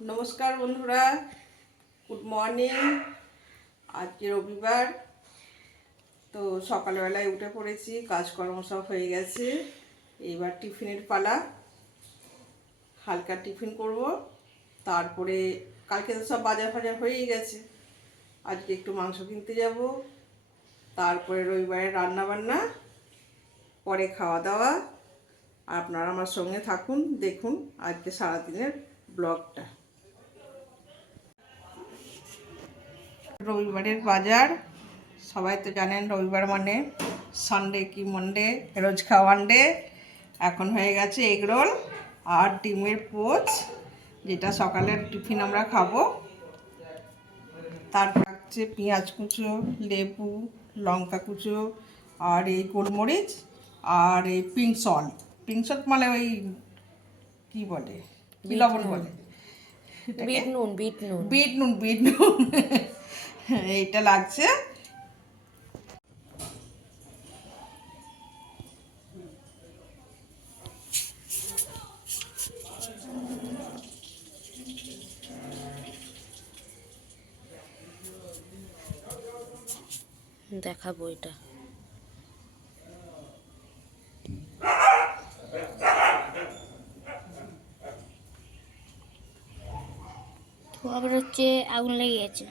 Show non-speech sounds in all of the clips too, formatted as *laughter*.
নমস্কার বন্ধুরা। Good morning আজকে রবিবার। তো সকালবেলায় উঠে পড়েছি, কাজকর্ম সব হয়ে গেছে। এবার টিফিনের পালা। হালকা টিফিন করব। তারপরে কালকে তো সব বাজার ফাজার হয়েই গেছে। আজকে একটু মাংস কিনতে যাব। তারপরে রবিবারে রান্না বান্না পরে খাওয়া দাওয়া আপনারা আমার সঙ্গে থাকুন, দেখুন আজকে সারাদিনের ব্লগটা। রবিবারের বাজার। সবাই তো জানেন রবিবার মানে সানডে কি মন্ডে রোজ খাওয়ান ডে এখন হয়ে গেছে এগ রোল আর ডিমের পোচ যেটা সকালের টিফিন আমরা খাব। তার হচ্ছে পেঁয়াজ কুচো লেবু লঙ্কা কুচো আর এই গোলমরিচ আর এই পিঙ্ক সল্ট পিঙ্ক সল্ট মানে ওই কি বলে? কি লবণ বলে? বিট নুন বিট নুন। বিট নুন বিট নুন। *laughs* *laughs* এইটা লাগছে। দেখাবো এটা। তো আবার হচ্ছে আগুন লেগে গেছে।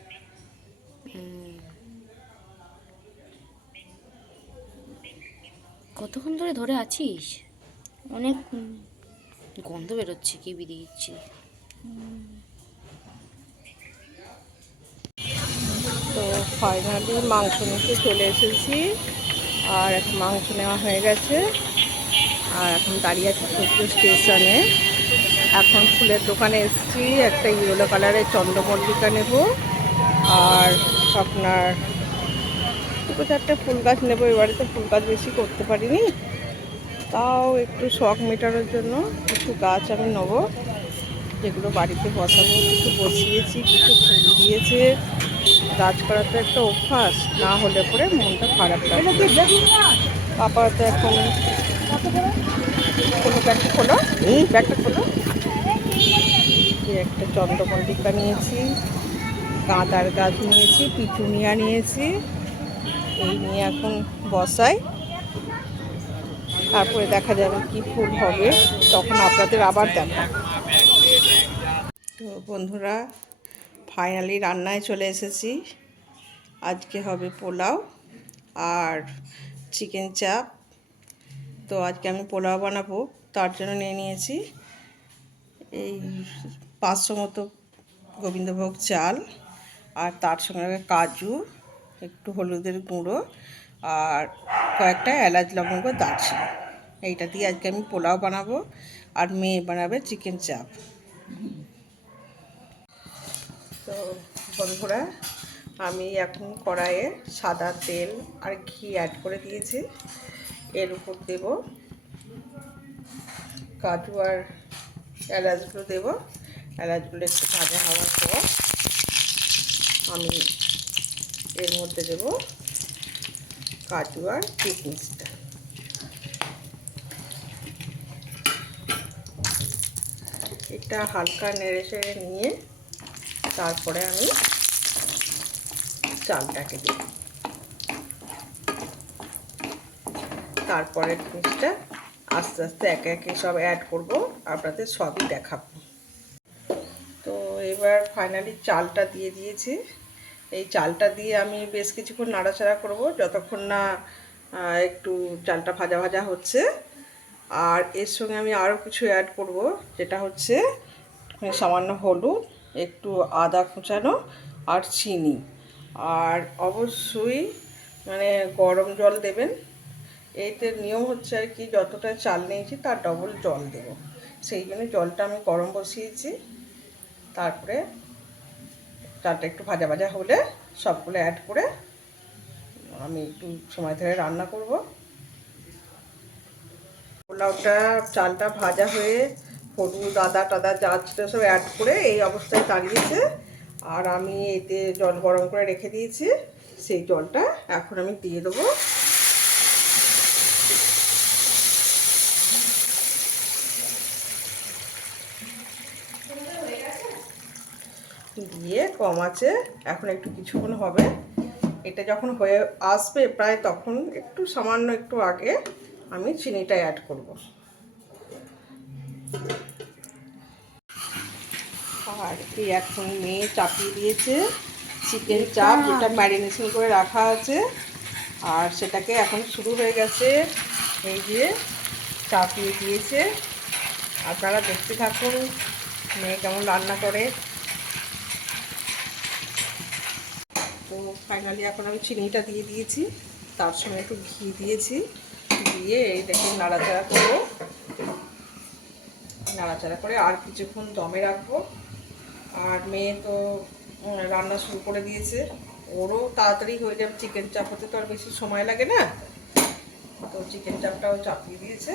কতক্ষণ ধরে ধরে আছিস? অনেক গন্ধ বেরোচ্ছে, কি বেরিয়েছে তো ফাইনালি মাংস নিতে চলে এসেছি। আর এখন মাংস নেওয়া হয়ে গেছে। আর এখন দাঁড়িয়ে আছি ছোট্ট স্টেশনে এখন ফুলের দোকানে এসেছি। একটা ইয়েলো কালারের চন্দ্রমল্লিকা নেব। আর আপনার দুটো চারটে ফুল গাছ নেব এবারে তো ফুল গাছ বেশি করতে পারিনি। তাও একটু শখ মেটানোর জন্য কিছু গাছ আমি নেব যেগুলো বাড়িতে বসাবো। কিছু বসিয়েছি কিছু ফুল দিয়েছে। গাছ করা তো একটা অভ্যাস না হলে পরে মনটা খারাপ লাগে। পাপা তো এখন কোনো ব্যাগটা খোলো। ব্যাগটা খোলো। একটা চন্দ্রমল্লিকা নিয়েছি গাঁদার গাছ নিয়েছি পিটুনিয়া নিয়েছি। এই নিয়ে এখন বসাই। তারপরে দেখা যাবে কি ফুল হবে, তখন আপনাদের আবার দেখা। তো বন্ধুরা ফাইনালি রান্নায় চলে এসেছি। আজকে হবে পোলাও আর চিকেন চাপ তো আজকে আমি পোলাও বানাবো, তার জন্য নিয়ে নিয়েছি এই পাঁচশো মতো গোবিন্দভোগ চাল আর তার সঙ্গে কাজু। একটু হলুদের গুঁড়ো আর কয়েকটা এলাচ লবঙ্গ দারচিনি। এইটা দিয়ে আজকে আমি পোলাও বানাবো আর মেয়ে বানাবে চিকেন চাপ তো বন্ধুরা, আমি এখন কড়াইয়ে সাদা তেল আর ঘি অ্যাড করে দিয়েছি। এর উপর দেব কাজু আর এলাচগুলো দেবো। এলাচগুলো একটু ভাজা হওয়ার পর আমি এর মধ্যে দেব কাজু আর কিশমিশটা এটা হালকা নেড়ে চেড়ে নিয়ে তারপরে আমি চালটাকে দিই তারপরে জিনিসটা আস্তে আস্তে একে একে সব অ্যাড করব, আপনাদের সবই দেখাবো। তো এবার ফাইনালি চালটা দিয়ে দিয়েছি। এই চালটা দিয়ে আমি বেশ কিছুক্ষণ নাড়াচাড়া করব, যতক্ষণ না একটু চালটা ভাজা ভাজা হচ্ছে। আর এর সঙ্গে আমি আরও কিছু অ্যাড করব, যেটা হচ্ছে সামান্য হলুদ, একটু আদা কুচানো আর চিনি। আর অবশ্যই মানে গরম জল দেবেন। এইতে নিয়ম হচ্ছে আর কি, যতটা চাল নিয়েছি তার ডবল জল দেব। সেই জন্য জলটা আমি গরম বসিয়েছি। তারপরে চালটা একটু ভাজা ভাজা হলে সবগুলো অ্যাড করে আমি একটু সময় ধরে রান্না করব। পোলাওটা, চালটা ভাজা হয়ে ফটু দাদা টাদা যা ছিল সব অ্যাড করে এই অবস্থায় দাঁড়িয়েছে। আর আমি এতে জল গরম করে রেখে দিয়েছি। সেই জলটা এখন আমি দিয়ে দেবো। দিয়ে কম আছে এখন একটু কিছুক্ষণ হবে। এটা যখন হয়ে আসবে প্রায় তখন একটু সামান্য একটু আগে আমি চিনিটা অ্যাড করব। আর এই এখন মেয়ে চাপিয়ে দিয়েছে চিকেন চাপ যেটা ম্যারিনেশন করে রাখা আছে। আর সেটাকে এখন শুরু হয়ে গেছে এই যে চাপিয়ে দিয়েছে। আপনারা দেখতে থাকুন মেয়ে কেমন রান্না করে। তো ফাইনালি এখন আমি চিনিটা দিয়ে দিয়েছি। তার সঙ্গে একটু ঘি দিয়েছি। দিয়ে দেখুন নাড়াচাড়া করব নাড়াচাড়া করে আর কিছুক্ষণ দমে রাখব। আর মেয়ে তো রান্না শুরু করে দিয়েছে। ওরও তাড়াতাড়ি হয়ে যাবে। চিকেন চাপ হতে তো আর বেশি সময় লাগে না। তো চিকেন চাপটাও চাপিয়ে দিয়েছে।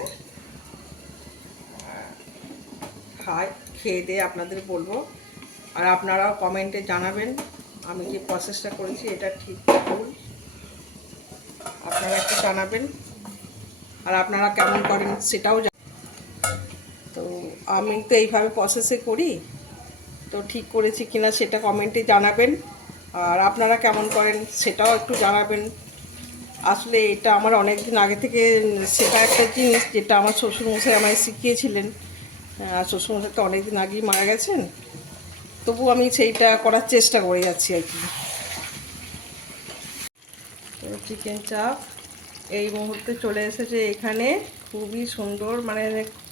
খায়, খেয়ে দিয়ে আপনাদের বলব। আর আপনারাও কমেন্টে জানাবেন আমি যে প্রসেসটা করেছি, এটা ঠিক ভুল। আপনারা একটু জানাবেন। আর আপনারা কেমন করেন সেটাও তো আমি তো এইভাবে প্রসেসে করি। তো ঠিক করেছি কিনা সেটা কমেন্টে জানাবেন। আর আপনারা কেমন করেন সেটাও একটু জানাবেন। আসলে এটা আমার অনেক দিন আগে থেকে সেটা একটা জিনিস যেটা আমার শ্বশুরমশাই আমায় শিখিয়েছিলেন। আর শ্বশুরমশাই তো অনেক দিন আগেই মারা গেছেন। তবু আমি সেইটা করার চেষ্টা করে যাচ্ছি আর কি। তো চিকেন চাপ এই মুহূর্তে চলে এসেছে এখানে। খুবই সুন্দর মানে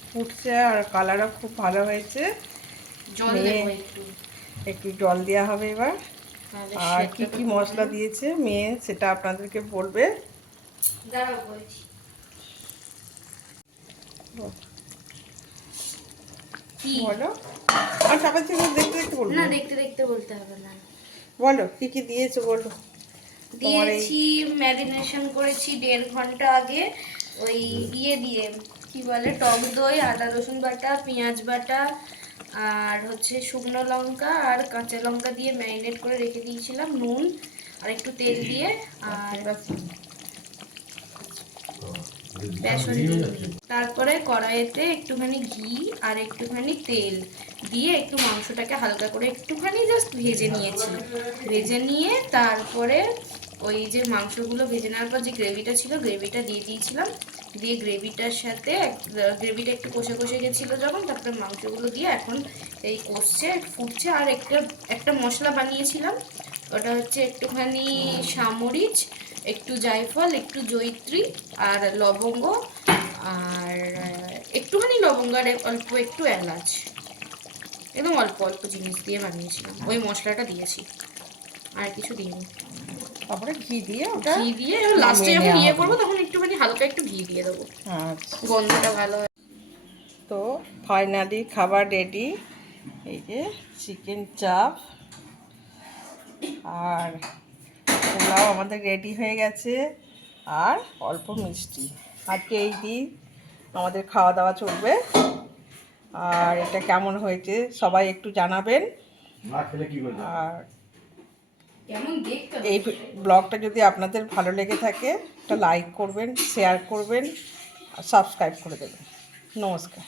ফুটছে আর কালারও খুব ভালো হয়েছে। একটু। জল দেওয়া হবে এবার। আর কি কি মশলা দিয়েছে মেয়ে সেটা আপনাদেরকে বলবে। দাঁড়াও বলছি। বলো। আর দেখতে দেখতে বলব। না দেখতে দেখতে বলতে হবে না। বলো কি কি দিয়েছ বলো? দিয়েছি ম্যারিনেশন করেছি দেড় ঘণ্টা আগে। ওই ইয়ে দিয়ে কি বলে টক দই আদা রসুন বাটা পেঁয়াজ বাটা আর হচ্ছে শুকনো লঙ্কা আর কাঁচা লঙ্কা দিয়ে ম্যারিনেট করে রেখে দিয়েছিলাম নুন আর একটু তেল দিয়ে। আর বেসন তারপরে কড়াইতে একটুখানি ঘি আর একটুখানি তেল দিয়ে একটু মাংসটাকে হালকা করে একটুখানি জাস্ট ভেজে নিয়েছি। ভেজে নিয়ে তারপরে ওই যে মাংসগুলো ভেজে নেওয়ার পর যে গ্রেভিটা ছিল গ্রেভিটা দিয়ে দিয়েছিলাম। দিয়ে গ্রেভিটার সাথে গ্রেভিটা একটু কষে কষে গেছিল যখন তারপরে মাংসগুলো দিয়ে এখন এই কষছে ফুটছে আর একটা একটা মশলা বানিয়েছিলাম। ওটা হচ্ছে একটুখানি সামরিচ একটু জায়ফল একটু জয়িত্রী আর লবঙ্গ আর একটুখানি লবঙ্গ আর অল্প একটু এলাচ। একদম অল্প অল্প জিনিস দিয়ে বানিয়েছিলাম। ওই মশলাটা দিয়েছি। আর কিছু দিইনি। তারপরে ঘি দিয়ে ওটা ঘি দিয়ে লাস্টে যখন ইয়ে করব তখন একটুখানি হালকা একটু ঘি দিয়ে দেবো। আচ্ছা। গন্ধটা ভালো তো ফাইনালি খাবার রেডি। এই যে চিকেন চাপ। আর পোলাও আমাদের রেডি হয়ে গেছে। আর অল্প মিষ্টি। আজকে এই দিন আমাদের খাওয়া দাওয়া চলবে। আর এটা কেমন হয়েছে সবাই একটু জানাবেন। আর এই ব্লগটা যদি আপনাদের ভালো লেগে থাকে একটা লাইক করবেন শেয়ার করবেন আর সাবস্ক্রাইব করে দেবেন। নমস্কার।